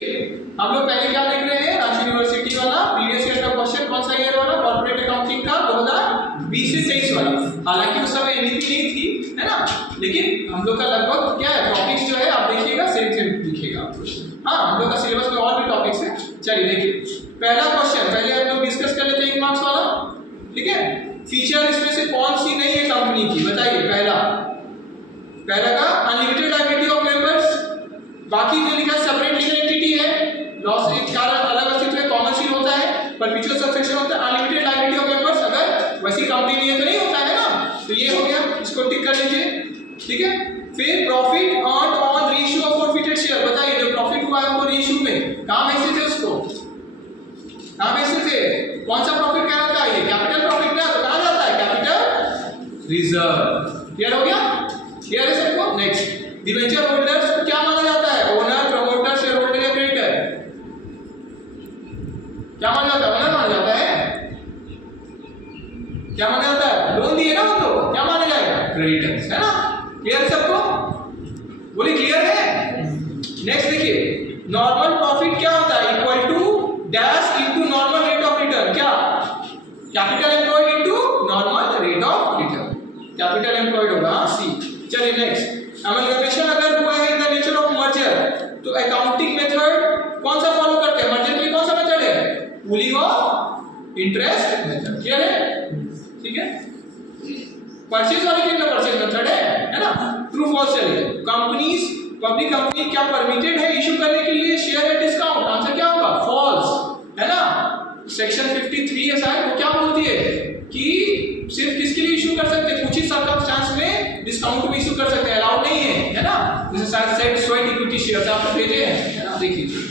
हम लोग पहले क्या लिख रहे हैं, रांची यूनिवर्सिटी वाला प्रीवियस ईयर का क्वेश्चन, कौन सा ईयर वाला, कॉर्पोरेट अकाउंटिंग का 2020 से 23 वाला। हालांकि उस समय एनईपी नहीं थी, है ना, लेकिन हम लोग का लगभग क्या है, टॉपिक्स जो है आप देखिएगा सेम सेम दिखेगा। हाँ, हम लोग का सिलेबस में और भी टॉपिक्स है। चलिए देखिए पहला क्वेश्चन, पहले हम लोग डिस्कस कर लेते हैं 1 मार्क्स वाला, ठीक है। फीचर इसमें से कौन सी नहीं है कंपनी की, बताइए। पहला का अनलिमिटेड लायबिलिटी ऑफ मेंबर्स, बाकी जो लिखा है सेपरेट लीगल एंटिटी है, लॉस एक कारण अलग अस्तित्व है, कॉमन सील होता है, परपेचुअल सब्सक्रिप्शन होता है, अनलिमिटेड लायबिलिटी ऑफ मेंबर्स अगर वैसी कंपनी नहीं है तो नहीं होता है ना, तो ये हो गया, इसको टिक कर लीजिए, ठीक है। फिर profit earned on reissue of forfeited share, बताइए जो प्रॉफिट हुआ है वो रीइश्यू में कहां बेचते थे उसको, कहां बेचते थे, कौन सा प्रॉफिट कहलाता है, ये कैपिटल प्रॉफिट ना, तो कहां जाता है, कैपिटल रिजर्व। क्लियर हो गया, क्लियर है सबको। नेक्स्ट, डिबेंचर होल्डर्स को क्या माना जाता है, ओनर, प्रमोटर, शेयर होल्डर या क्रेडिटर, क्या माना जाता है, ओनर माना जाता है, क्या माना जाता है, लोन दिए ना वो तो क्या माना जाएगा, क्रेडिटर्स, है ना। क्लियर सबको, बोलिए क्लियर है। नेक्स्ट देखिए, नॉर्मल प्रॉफिट क्या होता है, equal to dash into normal rate of return, क्या, capital employed into normal rate of return, capital employed होगा सी। चलिए नेक्स्ट, अमलगमेशन अगर हुआ है in the nature of merger, तो अकाउंटिंग मेथड कौन सा फॉलो करते हैं, मर्जर के लिए कौन सा मेथड है, pooling of interest method. Clear है, ठीक है। परचेज वाले के लिए परचेज मेथड है ना। ट्रू फॉल्स, चलिए कंपनीज, पब्लिक कंपनी क्या परमिटेड है इशू करने के लिए शेयर एट डिस्काउंट, आंसर क्या होगा, फॉल्स, है ना। सेक्शन 53 है शायद, वो क्या बोलती है कि सिर्फ किसके लिए इशू कर सकते हैं, कुछ ही सर्कमस्टेंस में डिस्काउंट भी इशू कर सकते हैं, अलाउड नहीं है ना। जैसे शायद सेट स्वेट इक्विटी शेयर्स आपको भेजे हैं, है ना, देख लीजिए।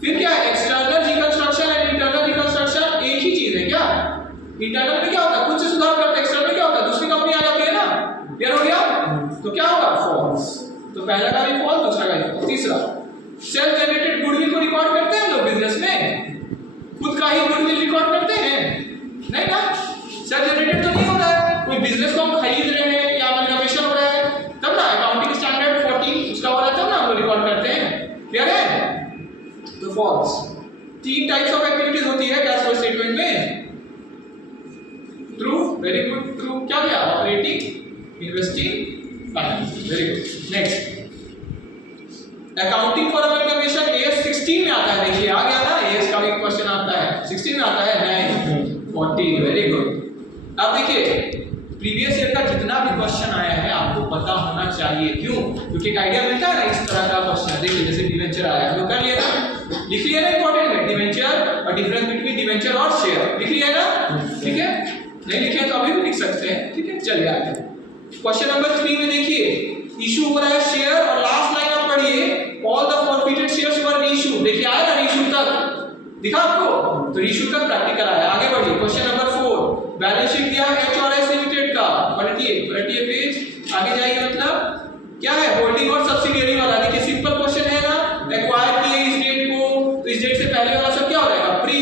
फिर क्या है, external reconstruction and internal reconstruction एक ही चीज है क्या, इंटरनल में क्या होता है, कुछ से सुधार करते हैं, एक्सटर्नल में क्या होता है, दूसरी कंपनी आ जाती है ना। क्लियर हो गया, तो क्या होगा, फॉल्स। तो पहला का भी फॉल्स, दूसरा का भी फॉल्स। तीसरा, सेल्फ जनरेटेड गुडविल को रिकॉर्ड करते हैं लोग बिजनेस में, खुद का ही गुडविल रिकॉर्ड करते हैं, नहीं ना, सेल्फ जनरेटेड तो नहीं होता है। कोई बिजनेस को हम खरीद रहे हैं या अमलगमेशन हो रहा है तब ना अकाउंटिंग स्टैंडर्ड 14 उसका हो रहा है तब ना हम लोग रिकॉर्ड करते हैं। क्लियर है, तो फॉल्स। 3 टाइप्स ऑफ एक्टिविटीज होती है कैश फ्लो स्टेटमेंट में, ट्रू, वेरी गुड, ट्रू, क्या क्या, operating, investing, finance, very good. Next, accounting for amalgamation as 16 में आता है, देखिए आ गया ना, एएस का भी क्वेश्चन आता है, 16 में आता है, नहीं 14, वेरी गुड। अब देखिए प्रीवियस ईयर का जितना भी क्वेश्चन आया है आपको पता होना चाहिए, क्यों, क्योंकि एक आइडिया मिलता है ना इस तरह का क्वेश्चन। देखिए जैसे डिवेंचर आया हम लोग कर लिया ना, लिख लिया ना, इंपॉर्टेंट है डिवेंचर और डिफरेंस बिटवीन डिवेंचर और शेयर, लिख लिया ना, ठीक है, नहीं लिखे तो अभी भी लिख सकते हैं, ठीक है। चलिए आगे क्वेश्चन नंबर 3 में देखिए, इशू हो रहा है शेयर और लास्ट लाइन आप पढ़िए, all the forfeited shares were reissued, देखिए आया ना रीइश्यू तक, दिखा आपको, तो रीइश्यू तक प्रैक्टिकल आया। आगे बढ़िए, क्वेश्चन नंबर 4, बैलेंस शीट दिया है एचआरएस लिमिटेड का, पलटिए पेज, आगे जाइए, मतलब क्या है, होल्डिंग और सब्सिडियरी वाला। देखिए सिंपल क्वेश्चन है ना, एक्वायर किए इस डेट को, तो इस डेट से पहले वाला सब क्या हो जाएगा, प्री,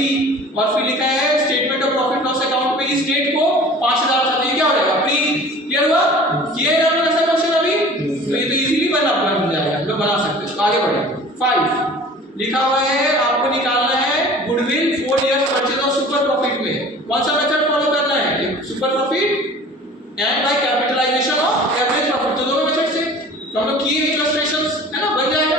और फिर लिखा है statement of profit loss account में इस डेट को 5000 था, तो ये क्या हो जाएगा, प्री। क्लियर हुआ, किए ना ऐसा क्वेश्चन अभी, तो ये तो इजीली बन जाएगा, हम लोग बना सकते हैं। तो आगे बढ़िए, 5 लिखा हुआ है, आपको निकालना है goodwill 4 years purchase of super profit में, कौन सा मेथड फॉलो करना है, super profit and by capitalisation of average profit, तो दोनों मेथड से तो हम लोग किए इलस्ट्रेशंस, है ना, बन जाएगा।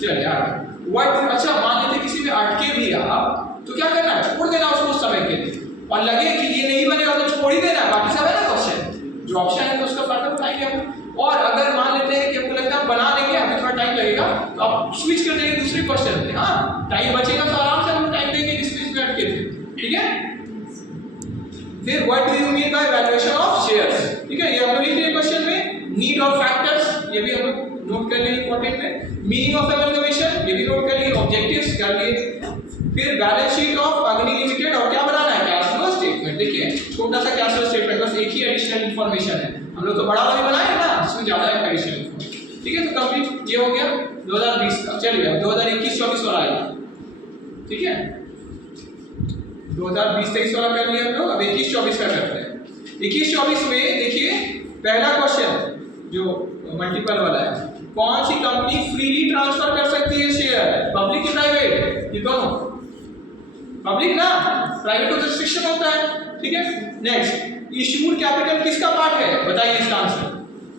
चलिए आगे, व्हाट, अच्छा मान लेते किसी में अटके भी आप, तो क्या करना है, छोड़ देना उसको उस समय के लिए, और लगे कि ये नहीं बनेगा तो छोड़ ही देना, बाकी सब है ना क्वेश्चन, जो ऑप्शन है तो उसका फर्दर उठाएंगे हम। और अगर मान लेते हैं कि आपको लगता है बना लेंगे, अभी थोड़ा टाइम लगेगा, तो आप स्विच कर देंगे दूसरे क्वेश्चन पे, हाँ टाइम बचेगा तो आराम से हम टाइम देंगे जिस में अटके थे, ठीक है। फिर what do you mean by valuation of shares, ठीक है, ये हम लोग लिख लिए क्वेश्चन में। नीड और फैक्टर्स, ये भी हम लोग नोट कर लिए इंपॉर्टेंट में। मीनिंग ऑफ अमलगमेशन, ये भी नोट कर लिए, ऑब्जेक्टिव्स कर लिए। फिर बैलेंस शीट ऑफ अग्नि लिमिटेड, और क्या बनाना है, कैश फ्लो स्टेटमेंट। देखिए छोटा सा कैश फ्लो स्टेटमेंट, बस एक ही एडिशनल इंफॉर्मेशन है, हम लोग तो बड़ा वाली बनाए ना जिसमें ज्यादा है एडिशनल इंफॉर्मेशन, ठीक है। तो कंप्लीट ये हो गया 2020 का। चलिए अब 2021-24 वाला आएगा, ठीक है, 2020-23 वाला कर लिया हम लोग, अब 21-24 का करते हैं। 21-24 में देखिए पहला क्वेश्चन जो मल्टीपल वाला है, कौन सी कंपनी फ्रीली ट्रांसफर कर सकती है शेयर, पब्लिक ये दोनों पब्लिक ना, प्राइवेट को रिस्ट्रिक्शन होता है, ठीक है। नेक्स्ट, इशूड कैपिटल किसका पार्ट है, बताइए इसका आंसर,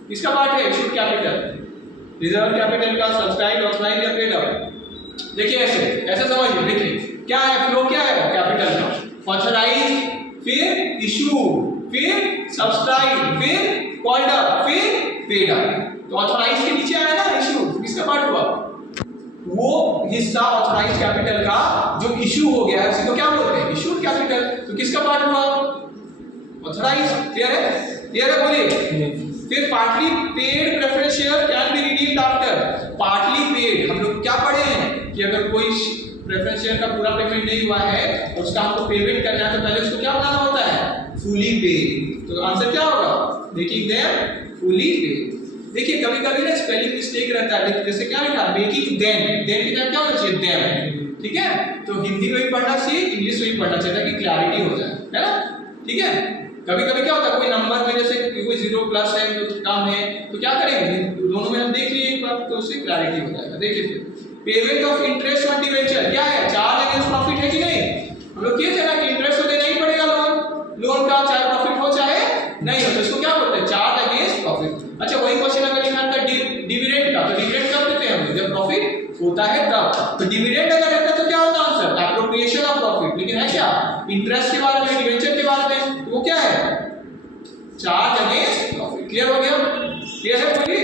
किसका पार्ट है इशूड कैपिटल? रिजर्व कैपिटल का, सब्सक्राइब, ऑथराइज या पेड अप। देखिए ऐसे ऐसे समझिए, देखिए क्या है फ्लो, क्या है कैपिटल का, ऑथराइज, फिर इशू, फिर सब्सक्राइब, फिर कॉल्ड अप, फिर पेड अप। तो ऑथराइज के नीचे आया ना इशू, किसका पार्ट हुआ? वो हिस्सा ऑथराइज कैपिटल का जो इशू हो गया है उसी को क्या बोलते हैं, इशूड कैपिटल। तो किसका पार्ट हुआ? ऑथराइज। क्लियर है? क्लियर है, बोलिए। फिर partly paid preference share can be redeemed after, partly paid हम लोग क्या पढ़े हैं कि अगर कोई प्रेफरेंस शेयर का पूरा पेमेंट नहीं हुआ है और उसका हमको पेमेंट करना है तो पहले उसको क्या बनाना होता है, फुली पेड। तो आंसर क्या होगा, मेकिंग देम फुली पेड। देखिए कभी कभी ना स्पेलिंग मिस्टेक रहता है, जैसे क्या लिखा मेकिंग देम, देम की जगह क्या होना चाहिए देम, ठीक है। तो हिंदी में भी पढ़ना चाहिए, इंग्लिश में भी पढ़ना चाहिए ताकि क्लैरिटी हो जाए, है ना, ठीक है। कभी कभी क्या होता है कोई नंबर में जैसे कोई 0 प्लस है तो कम है तो क्या करेंगे, दोनों में हम देख लिए एक बार तो उससे क्लैरिटी हो जाएगा। देखिए फिर payment of interest on debenture क्या है, चार्ज अगेंस्ट प्रॉफिट है कि नहीं? हम लोग किए थे ना कि इंटरेस्ट तो देना ही पड़ेगा लोन का, चाहे प्रॉफिट हो चाहे नहीं हो, तो इसको क्या बोलते हैं, चार्ज अगेंस्ट प्रॉफिट। अच्छा वही क्वेश्चन अगर लिखा था डिविडेंड का, तो डिविडेंड कब देते हैं हम, जब प्रॉफिट होता है तब। तो डिविडेंड अगर रहता तो क्या होता आंसर, एप्रोप्रिएशन ऑफ प्रॉफिट। लेकिन है क्या इंटरेस्ट के बारे में, डिवेंचर के बारे में, तो वो क्या है, चार्ज अगेंस्ट प्रॉफिट। क्लियर हो गया? क्लियर है? बोलिए।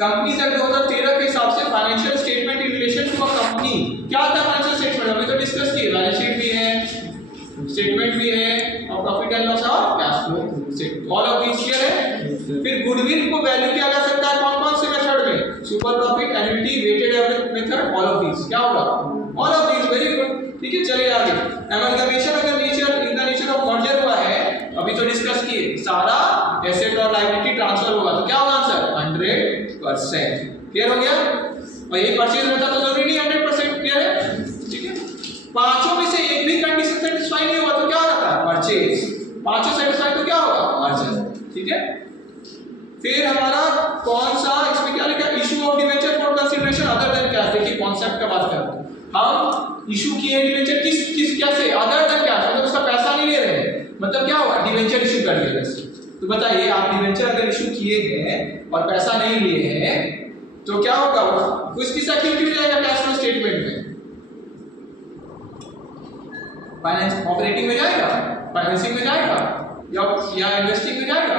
कंपनीज एक्ट 2013 के हिसाब से financial statement in relation to a company क्या आता है, फाइनेंशियल स्टेटमेंट अभी तो डिस्कस किए, बैलेंस शीट भी है, स्टेटमेंट भी है और प्रॉफिट एंड लॉस और cash flow, all of this clear है। फिर गुडविल को वैल्यू किया जा सकता है कौन कौन से मेथड में, super profit, annuity, weighted average method, all of this क्या होगा, all of this, very good, ठीक है। चलिए आगे, एमलगमेशन अगर nature in the nature of merger हुआ है, अभी तो डिस्कस किए, सारा एसेट और लायबिलिटी ट्रांसफर होगा तो क्या होगा आंसर 100%। क्लियर हो गया? और ये परचेज रहता तो जरूरी नहीं 100%, क्लियर है, ठीक है। पांचों में से एक भी कंडीशन सेटिस्फाई नहीं हुआ तो क्या होता है, परचेज। पांचों सेटिस्फाई तो क्या होगा, मर्जर, ठीक है। फिर हमारा कौन सा, इसमें क्या लिखा, issue of debenture for consideration other than cash. देखिए कॉन्सेप्ट का बात करते हैं हम, इशू किए डिवेंचर किस क्या से, अदर देन कैश, मतलब उसका पैसा नहीं ले रहे हैं, मतलब क्या हुआ, डिवेंचर इशू कर दिया वैसे। तो बताइए आप डिवेंचर अगर इशू किए हैं और पैसा नहीं लिए हैं तो क्या होगा, वो किस एक्टिविटी में जाएगा, कैश फ्लो स्टेटमेंट में, फाइनेंस ऑपरेटिंग में जाएगा, फाइनेंसिंग में जाएगा या इन्वेस्टिंग में जाएगा,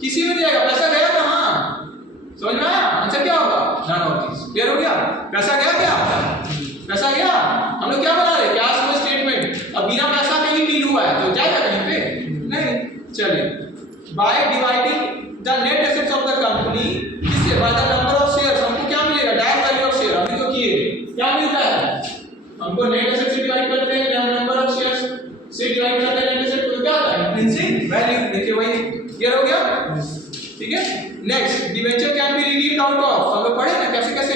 किसी में जाएगा, पैसा गया कहां, समझ में आया? आंसर क्या होगा, नन ऑफ दिस। क्लियर हो गया? पैसा गया, क्या पैसा गया, हम लोग क्या बना रहे, कैश फ्लो स्टेटमेंट। अब बिना पैसा कहीं डील हुआ है तो जाएगा कहीं पे नहीं। चलिए, by dividing the net assets of the company, इससे by the number of shares हमको क्या मिलेगा, डायरेक्ट वैल्यू ऑफ शेयर। अभी तो किए क्या मिलता है हमको, नेट एसेट से डिवाइड करते हैं या नंबर ऑफ शेयर्स से डिवाइड करते हैं नेट एसेट, तो क्या आता है इंट्रिंसिक वैल्यू। देखिए वही, क्लियर हो गया, ठीक है। Next, debenture can be redeemed out of, हम लोग पढ़े ना कैसे कैसे,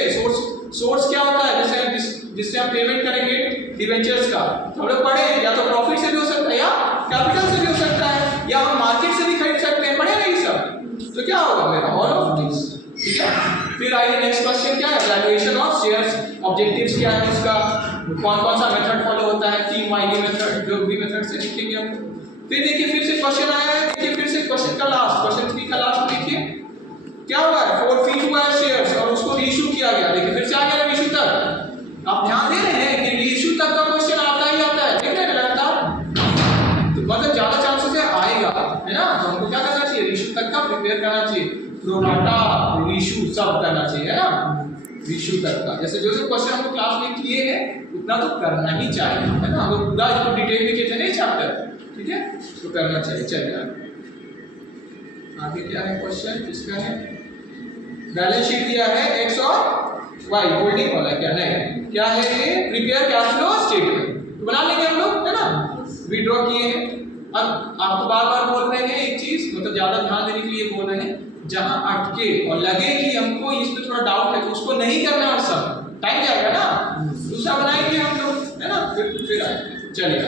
सोर्स क्या होता है, जैसे जिससे हम पेमेंट करेंगे डिवेंचर्स का, तो हम लोग पढ़े या तो प्रॉफिट से भी हो सकता है या कैपिटल से भी हो सकता है या हम मार्केट से भी खरीद सकते हैं, पढ़े ना ये सब। तो क्या होगा मेरा, ऑल ऑफ दिस, ठीक है। फिर आइए नेक्स्ट क्वेश्चन क्या है, वैल्यूएशन ऑफ शेयर्स, ऑब्जेक्टिव्स क्या है उसका, कौन कौन सा मेथड फॉलो होता है, 3 वाई मेथड, जो भी मेथड से लिखेंगे हम। फिर देखिए फिर से क्वेश्चन आया है, देखिए फिर से क्वेश्चन का लास्ट, क्वेश्चन 3 का लास्ट देखिए क्या हुआ है, फॉरफीट हुआ है शेयर्स और उसको रीइश्यू किया गया। देखिए फिर से आ गया रीइश्यू तक, आप ध्यान दे रहे हैं कि रीइश्यू तक का क्वेश्चन आता ही आता है, देख रहे हैं लगता, तो मतलब ज्यादा चांसेस है आएगा, है ना। तो हमको क्या करना चाहिए, रीइश्यू तक का प्रिपेयर करना चाहिए, प्रो डाटा रीइश्यू सब करना चाहिए, है ना, रीइश्यू तक का। जैसे जो जो क्वेश्चन हमको क्लास में किए हैं उतना तो करना ही चाहिए, है ना, हम लोग पूरा इसको डिटेल में किए थे नहीं चैप्टर, ठीक है, तो करना चाहिए। चलिए आगे क्या है क्वेश्चन, किसका है, बैलेंस शीट दिया है एक्स और वाई, होल्डिंग वाला क्या नहीं, क्या है ये, प्रिपेयर कैश फ्लो स्टेटमेंट, तो बना लेंगे हम लोग, है ना, विड्रॉ किए हैं। अब आपको बार बार बोल रहे हैं एक चीज, मतलब ज्यादा ध्यान देने के लिए बोल रहे हैं, जहां अटके और लगे कि हमको इसमें थोड़ा डाउट है तो उसको नहीं करना, और सब टाइम जाएगा ना, दूसरा बनाएंगे हम लोग, है ना, फिर आएंगे। चलिए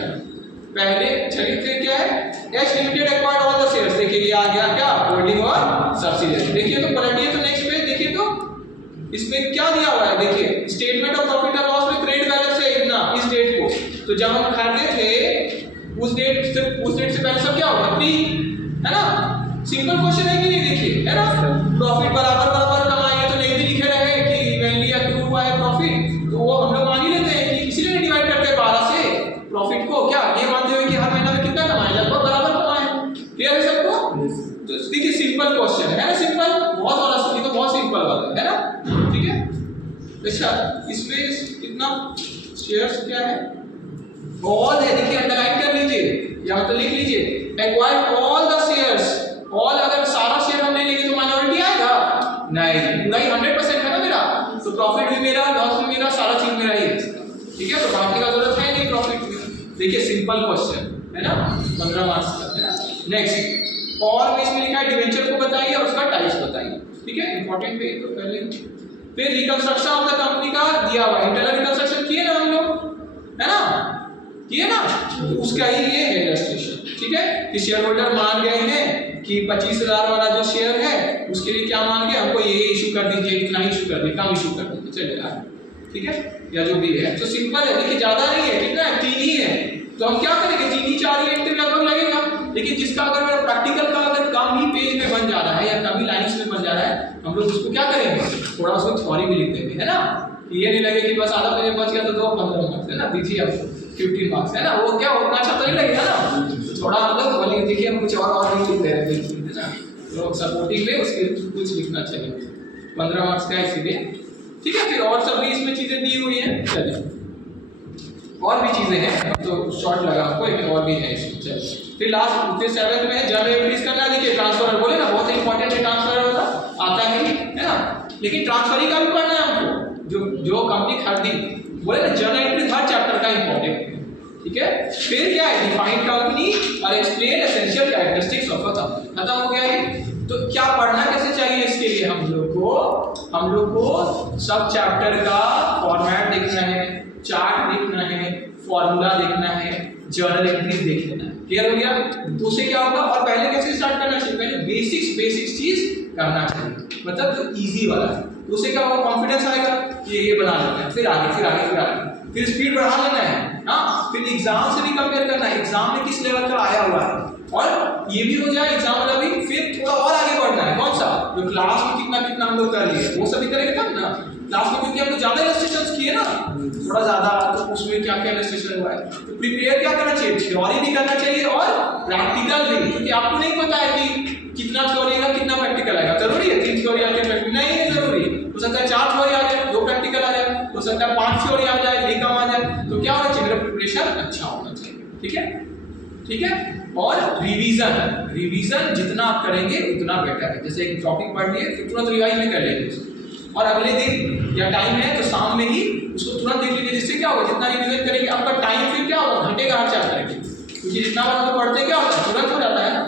पहले, चलिए फिर क्या है, H limited acquired all the shares, देखिए ये आ गया क्या, होल्डिंग और सब्सिडियरी। देखिए तो पलटिए तो नेक्स्ट पेज, देखिए तो इसमें क्या दिया हुआ है, देखिए statement of profit and loss में क्रेडिट तो जब हम खरीदे थे उस डेट से पहले सब क्या होगा, प्री, है ना। सिंपल क्वेश्चन है कि नहीं, देखिए, है ना। प्रॉफिट बराबर बराबर कमाएंगे तो नहीं भी लिखे रहे कि वैल्यू अक्रू हुआ है प्रॉफिट, तो वो हम लोग मान ही लेते हैं कि इसीलिए डिवाइड करते हैं 12 से प्रॉफिट को, क्या ये मानते हुए कि हर महीना में कितना कमाए, लगभग बराबर कमाए। क्लियर है सबको? तो देखिए सिंपल क्वेश्चन है ना, सिंपल, बहुत वाला, ये तो बहुत सिंपल वाला है ना, ठीक है। अच्छा, इसमें कितना शेयर्स क्या है, ऑल है, देखिए अंडरलाइन कर लीजिए या मतलब लिख लीजिए, acquire all the shares. All अगर सारा शेयर हम ले लेंगे तो माइनॉरिटी आएगा नहीं, पूरा ही 100% है ना मेरा, तो प्रॉफिट भी मेरा, लॉस भी मेरा, सारा चीज मेरा ही है, ठीक है। तो बांटने का जरूरत है नहीं प्रॉफिट में। देखिए सिंपल क्वेश्चन है ना, 15 मार्क्स का है ना। नेक्स्ट, और में इसमें लिखा है डिवेंचर को बताइए और उसका टाइप्स बताइए, ठीक है, इंपॉर्टेंट है। तो पहले फिर रिकंस्ट्रक्शन ऑफ द कंपनी का दिया हुआ, इंटरनल रिकंस्ट्रक्शन किए ना हम लोग, है ना, किए ना, तो उसका ही ये है इलस्ट्रेशन, ठीक है। कि शेयर होल्डर मान गए हैं कि 25,000 वाला जो शेयर है उसके लिए क्या मान गए, हमको ये इशू कर दीजिए, इतना इशू कर दीजिए, कम इशू कर दीजिए, चलिए यार, ठीक है, या जो भी है। तो सिंपल है, देखिए ज्यादा नहीं है, कितना है, 3 ही है, तो हम क्या करेंगे, 3 ही 4 ही एंट्री लगभग लगेगा। लेकिन जिसका अगर मेरा प्रैक्टिकल का अगर कम ही पेज में बन जा रहा है या कम ही लाइंस में बन जा रहा है, हम लोग उसको क्या करेंगे, थोड़ा उसको थ्योरी भी लिख देंगे, है ना। ये नहीं लगे कि बस आधा पेज बच गया तो 15 मार्क्स, है ना, दीजिए आपको 15 मार्क्स, है ना, वो क्या उतना अच्छा तो नहीं लगेगा ना, तो थोड़ा मतलब बोलिए, देखिए हम कुछ और नहीं लिख दे रहे हैं, है ना, तो सपोर्टिंग में उसके कुछ लिखना चाहिए, 15 मार्क्स का है इसीलिए, ठीक है। फिर और सब भी इसमें चीजें दी हुई हैं, चलिए और भी चीजें हैं, तो शॉर्ट लगा आपको, एक और भी है इसमें, चलिए। फिर लास्ट, फिर 7th में जर्नल एंट्रीज करना है, देखिए ट्रांसफर बोले ना, बहुत इंपॉर्टेंट है ट्रांसफर वाला, आता है ना, लेकिन ट्रांसफर ही का भी पढ़ना है हमको, जो कंपनी खरीदी, बोले ना जर्नल एंट्रीज हर चैप्टर का इंपॉर्टेंट है, ठीक है। फिर क्या है, डिफाइन कंपनी और explain essential characteristics of a company, खत्म हो गया ये। तो क्या पढ़ना कैसे चाहिए इसके लिए, हम लोग को सब चैप्टर का फॉर्मेट देखना है, चार्ट देखना है, फॉर्मूला देखना है, जर्नल एंट्रीज देख लेना है, क्लियर हो गया। तो उससे क्या होगा, और पहले कैसे स्टार्ट करना चाहिए, पहले बेसिक्स चीज करना चाहिए, मतलब जो इजी वाला है, तो उससे क्या होगा, कॉन्फिडेंस आएगा कि ये बना लेते हैं, फिर आगे, फिर स्पीड बढ़ा लेना है, हाँ, फिर एग्जाम से भी कंपेयर करना है, एग्जाम में किस लेवल का आया हुआ है, और ये भी हो जाए एग्जाम वाला भी, फिर थोड़ा और आगे बढ़ना है, कौन सा, जो क्लास में कितना हम लोग कर लिए वो सभी करेंगे तब ना, क्लास में क्योंकि हम लोग ज्यादा इलस्ट्रेशंस किए ना, थोड़ा ज्यादा, तो उसमें क्या क्या इलस्ट्रेशन हुआ है, तो प्रिपेयर क्या करना चाहिए, थ्योरी भी करना चाहिए और प्रैक्टिकल भी, क्योंकि आपको नहीं पता है कि कितना थ्योरी आएगा कितना प्रैक्टिकल आएगा, जरूरी है 3 थ्योरी आके प्रैक्टिकल नहीं है, जरूरी हो सकता है 4 थ्योरी आ जाए, 2 प्रैक्टिकल आ जाए, हो सकता है 5 थ्योरी आ जाए, 1 कम आ जाए, तो क्या होना चाहिए, प्रिपरेशन अच्छा होना चाहिए, ठीक है। और रिवीजन जितना आप करेंगे उतना बेटर है, जैसे एक टॉपिक पढ़ लिए फिर तुरंत रिवाइज भी कर लेंगे, और अगले दिन या टाइम है तो शाम में ही उसको तुरंत देख लीजिए, जिससे क्या होगा, जितना रिवीजन करेंगे आपका टाइम फिर क्या होगा, घटेगा हर चैप्टर के, क्योंकि जितना बार हम पढ़ते क्या होता है, तुरंत हो जाता है ना।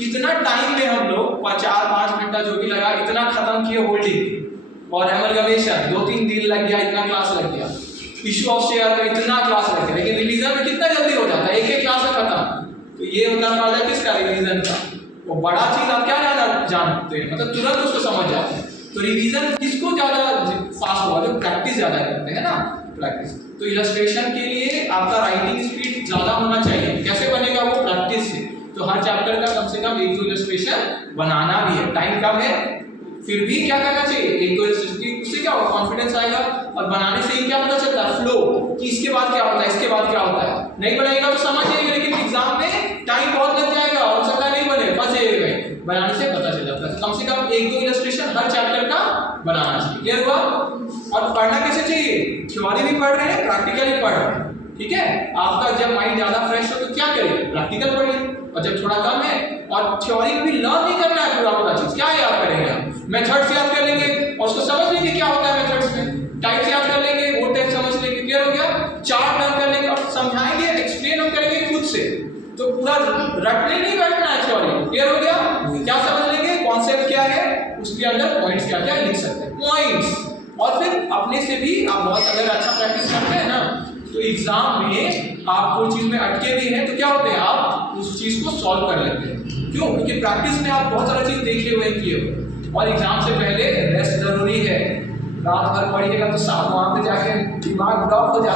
इतना टाइम में हम लोग 4-5 घंटा जो भी लगा, इतना खत्म किए होल्डिंग और एमलगमेशन, 2-3 दिन लग गया, इतना क्लास लग गया, इशू ऑफ शेयर का इतना क्लास लग गया, लेकिन रिवीजन में कितना जल्दी हो जाता है, एक क्लास में खत्म। तो ये होता फायदा किसका, रिवीजन का। वो बड़ा चीज आप क्या ज्यादा जानते हैं, मतलब तुरंत उसको समझ जाते हैं। तो रिवीजन किसको ज्यादा फास्ट हुआ, जो प्रैक्टिस ज्यादा करते हैं ना, प्रैक्टिस। तो इलस्ट्रेशन के लिए आपका राइटिंग स्पीड ज्यादा होना चाहिए, कैसे बनेगा वो, प्रैक्टिस से। तो हर चैप्टर का कम से कम 1-2 इलस्ट्रेशन बनाना भी है, टाइम कम है फिर भी क्या करना चाहिए, 1-2 इलस्ट्रेशन, उससे क्या होगा, कॉन्फिडेंस आएगा, और बनाने से ही क्या पता चलता है, फ्लो, कि इसके बाद क्या होता है, इसके बाद क्या होता है। नहीं बनेगा तो समझ जाएंगे, लेकिन एग्जाम में टाइम बहुत लग जाएगा, हो सकता है नहीं बने, फंस जाएगा, बनाने से पता चल जाता है। कम से कम 1-2 इलस्ट्रेशन हर चैप्टर का बनाना चाहिए, क्लियर हुआ। और पढ़ना कैसे चाहिए, थ्योरी भी पढ़ रहे हैं, प्रैक्टिकल भी पढ़ रहे हैं, ठीक है। आपका जब माइंड ज्यादा फ्रेश हो तो क्या करिए, प्रैक्टिकल पढ़िए, और जब थोड़ा कम है और थ्योरी भी लर्न नहीं करना है पूरा चीज, क्या याद करेंगे आप, मेथड्स याद कर लेंगे और उसको समझ लेंगे क्या होता है मेथड्स में, टाइप्स याद कर लेंगे, वो टाइप समझ लेंगे, क्लियर हो गया। चार्ट लर्न कर लेंगे और समझाएंगे, एक्सप्लेन हम करेंगे खुद से, तो पूरा रटने नहीं बैठना है थ्योरी, क्लियर हो गया। क्या समझ लेंगे, कॉन्सेप्ट क्या है, उसके अंदर पॉइंट्स क्या क्या लिख सकते हैं, पॉइंट्स। और फिर अपने से भी आप बहुत अगर अच्छा प्रैक्टिस करते हैं ना, तो एग्जाम में आप कोई चीज में अटके भी हैं तो क्या होते हैं, आप उस चीज को सॉल्व कर लेते हैं। क्यों, क्योंकि प्रैक्टिस में आप बहुत सारा चीज देखे हुए किए हुए, और एग्जाम से पहले रेस्ट जरूरी है। रात भर पढ़िएगा तो शाम वहां पे जाके दिमाग ब्लॉक हो जाता है।